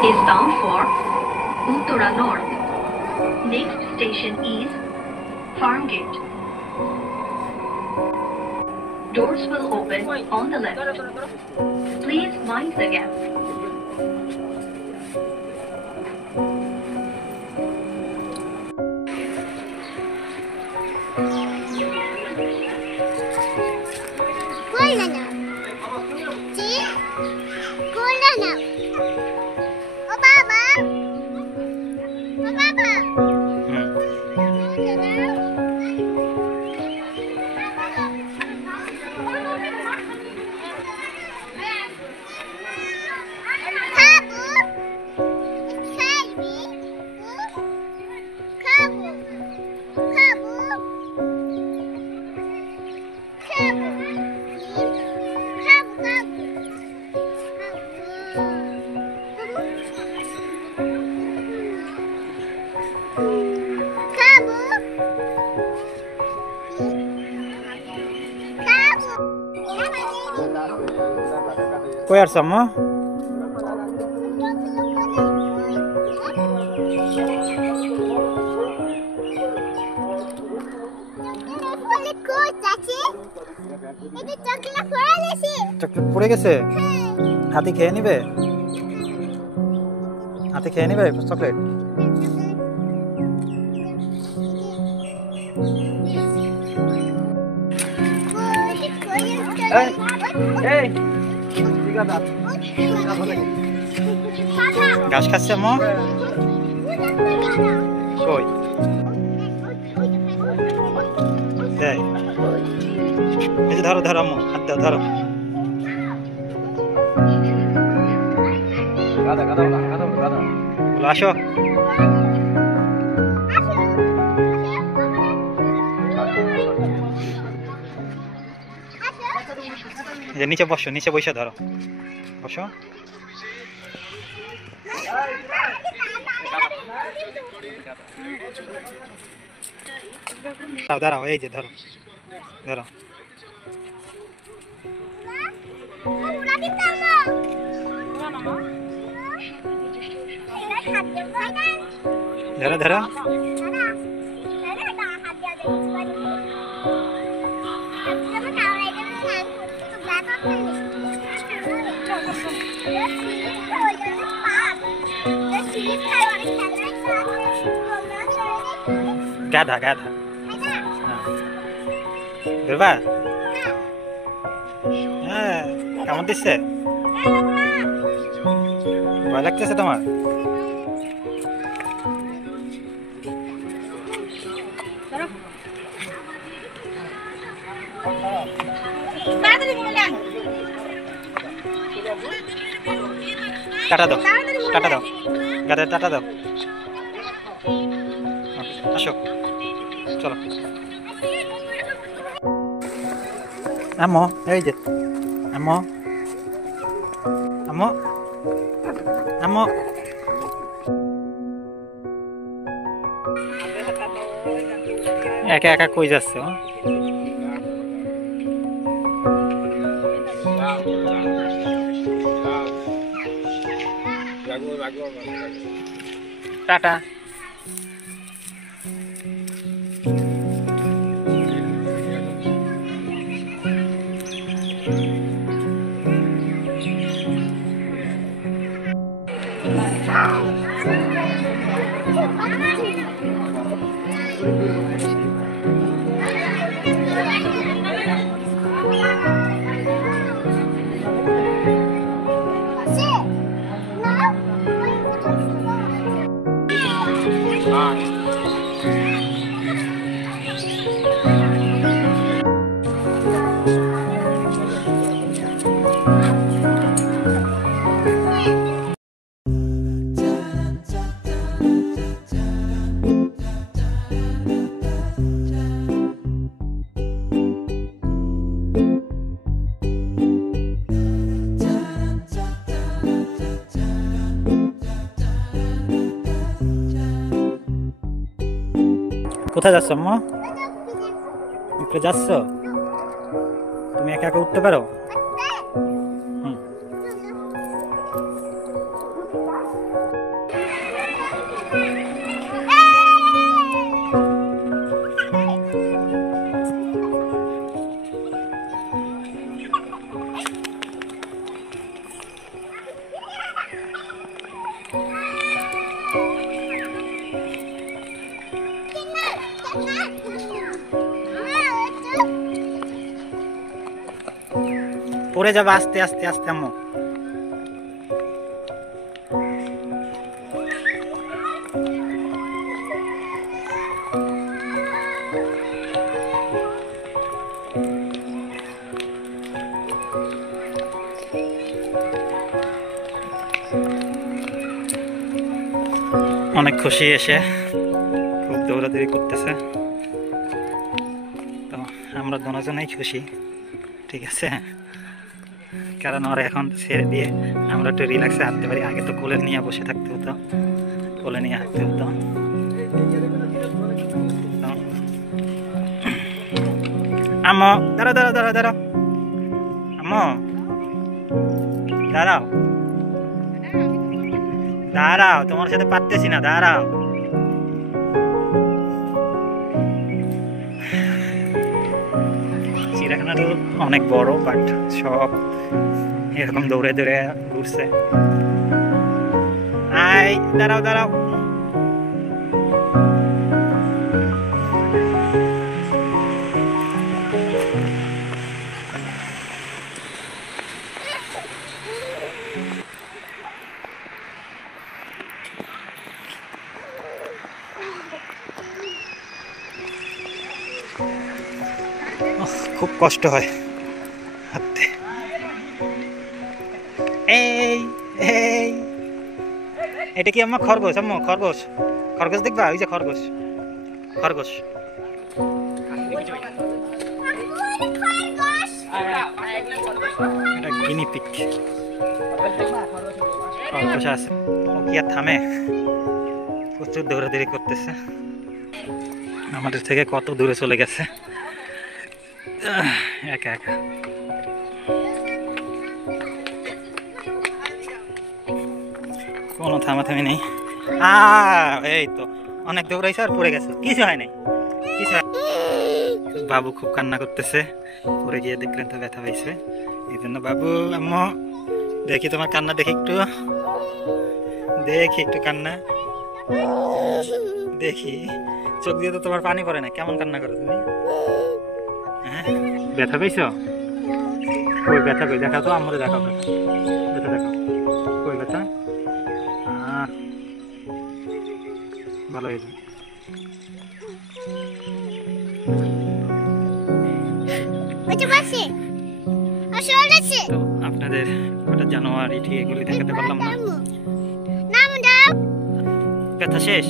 is bound for Uttara North. Next station is Farmgate. Doors will open on the left. Please mind the gap. Koi ar sama? Chocolate পড়ে গেছে হাতে খেয়ে নিবে chocolate ঘাস খাচ্ছে আম্মু কই এই যে ধরো ধরো আম্মু হাত দাও ধরো আসো নিচে বসো নিচে বসে ধরো বসো দাঁড়াও এই যে ধরো ধরো ধরো ধরো গাধা গাধা ধরবা হ্যাঁ কেমন দিচ্ছে ভয় লাগতেছে তোমার টাটা দাও গাধা টাটা দাও আসো চলো আম্মু এই যে আম্মু আম্মু আম্মু একা একা কই যাচ্ছে টাটা কোথায় যাচ্ছ আম্মা উপরে যাচ্ছ তুমি একা একা উঠতে পারো পড়ে যাবে, আস্তে আস্তে আস্তে আম্মু। অনেক খুশি এসে, খুব দৌড়াদৌড়ি করতেছে। তো আমরা দুজনেই খুশি, ঠিক আছে, কারণ ওরা এখন ছেড়ে দিয়ে আমরা একটু রিল্যাক্সে হাঁটতে পারি। আগে তো কোলে নিয়ে বসে থাকতে হতো, কোলে নিয়ে হাঁটতে হতো। আম্মু দাঁড়াও দাঁড়াও দাঁড়াও দাঁড়াও, আম্মু দাঁড়াও দাঁড়াও, তোমার সাথে পারতেছি না, দাঁড়াও। চিড়িয়াখানাটা অনেক বড়, বাট সব এরকম দৌড়ে দৌড়ে ঘুরছে। আই দাঁড়াও দাঁড়াও, খুব কষ্ট হয় হাঁটতে। এই এই এটা কি আম্মা? খরগোশ আম্মু, খরগোশ, খরগোশ দেখবা? ওই যে খরগোশ, খরগোশ। এটা গিনিপিগ, খরগোশ আছে। ও কি আর থামে? প্রচুর দৌড়াদৌড়ি করতেছে, আমাদের থেকে কত দূরে চলে গেছে একা একা। কোনো থামাথামি নেই। এই তো অনেক দৌড়াইছে আর পড়ে গেছে, কিছু হয় নাই, কিছু হয়। বাবু খুব কান্না করতেছে, পড়ে গিয়ে দেখলেন তো ব্যথা পাইছে, এই জন্য বাবু। আম্মু দেখি তোমার কান্না, দেখি একটু, দেখি একটু কান্না দেখি। চোখ দিয়ে তো তোমার পানি পড়ে না, কেমন কান্না করো তুমি? হ্যাঁ ব্যথা পাইছো? কই ব্যথা, কই দেখা তো, আমরা দেখাও ব্যথা, ব্যথা দেখো, কই ব্যথা? ভালো হয়ে যাবে। তো আপনাদের ওটা জানোয়ার, এটি এগুলি দেখাতে পারলাম না। ব্যথা শেষ,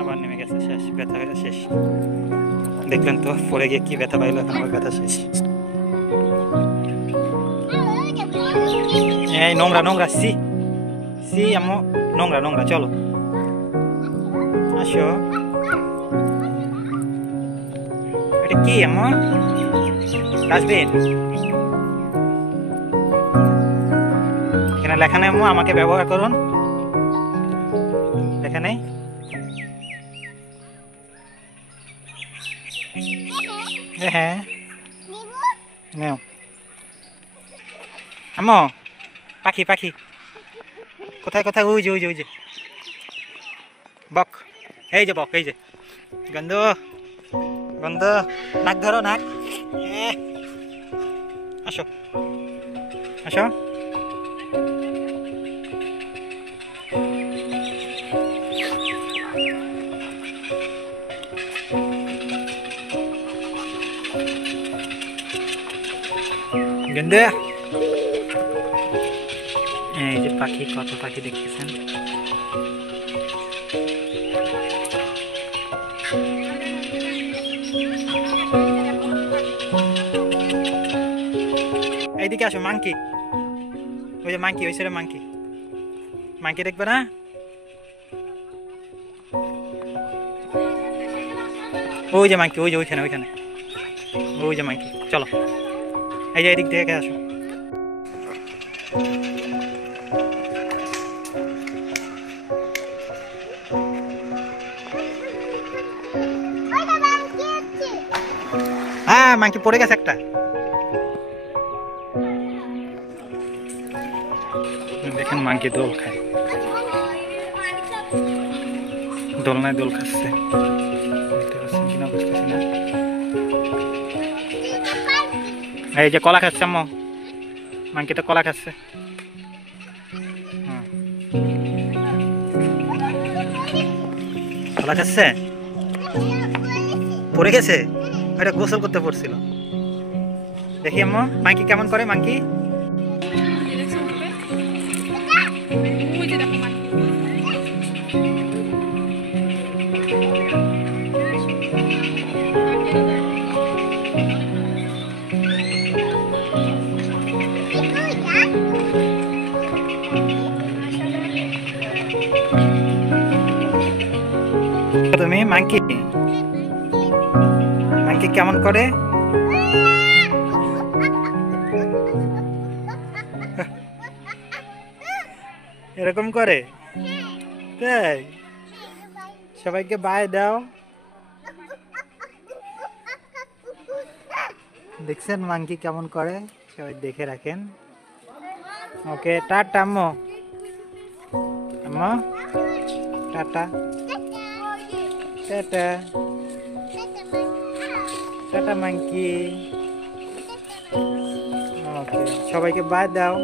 আবার নেমে গেছে, শেষ, ব্যথা শেষ। দেখলেন তো পড়ে গিয়ে কি ব্যথা পাইলো, এখন আবার ব্যথা শেষ। এই নোংরা নোংরা, সি সি আম্মু, নোংরা নোংরা, চলো আসো। এটা কি আম্মু? ডাস্টবিন, এখানে লেখা নেই আম্মু, আমাকে ব্যবহার করুন, লেখা নেই। হ্যাঁ নেও আম্মু। পাখি পাখি কোথায় কোথায়? ওই যে ওই যে ওই যে বক, এই যে বক, এই যে গন্ধ গন্ধ, নাক ধরো, নাক। আসো আসো, গন্ধ। এই যে পাখি, কত পাখি দেখতেছেন। এইদিকে আসো, মাংকি, ওই যে মাংকি, ওই সাইডে মাংকি, মাংকি দেখবে না? ওই যে মাংকি, ওই যে ওইখানে, ওইখানে ওই যে মাংকি, চলো এই যে এদিক থেকে আসো। হ্যাঁ মাংকি পড়ে গেছে একটা। দেখেন মাংকি দোল খায়, দোলনায় দোল খাচ্ছে, কিনা বুঝতেছি না। এই যে কলা খাচ্ছে আম্মু। মাংকিটা কলা খাচ্ছে। কলা খাচ্ছে, পড়ে গেছে, এটা গোসল করতে পড়ছিল। দেখি আম্মু মাংকি কেমন করে। মাংকি তুমি মাংকি মাংকি কেমন করে? এরকম করে? তাই? সবাইকে বাই দাও। দেখছেন মাংকি কেমন করে, সবাই দেখে রাখেন। ওকে, টাটা আম্মু। আম্মু tata. Tata tata monkey. Okay, সবাইকে বাই দাও।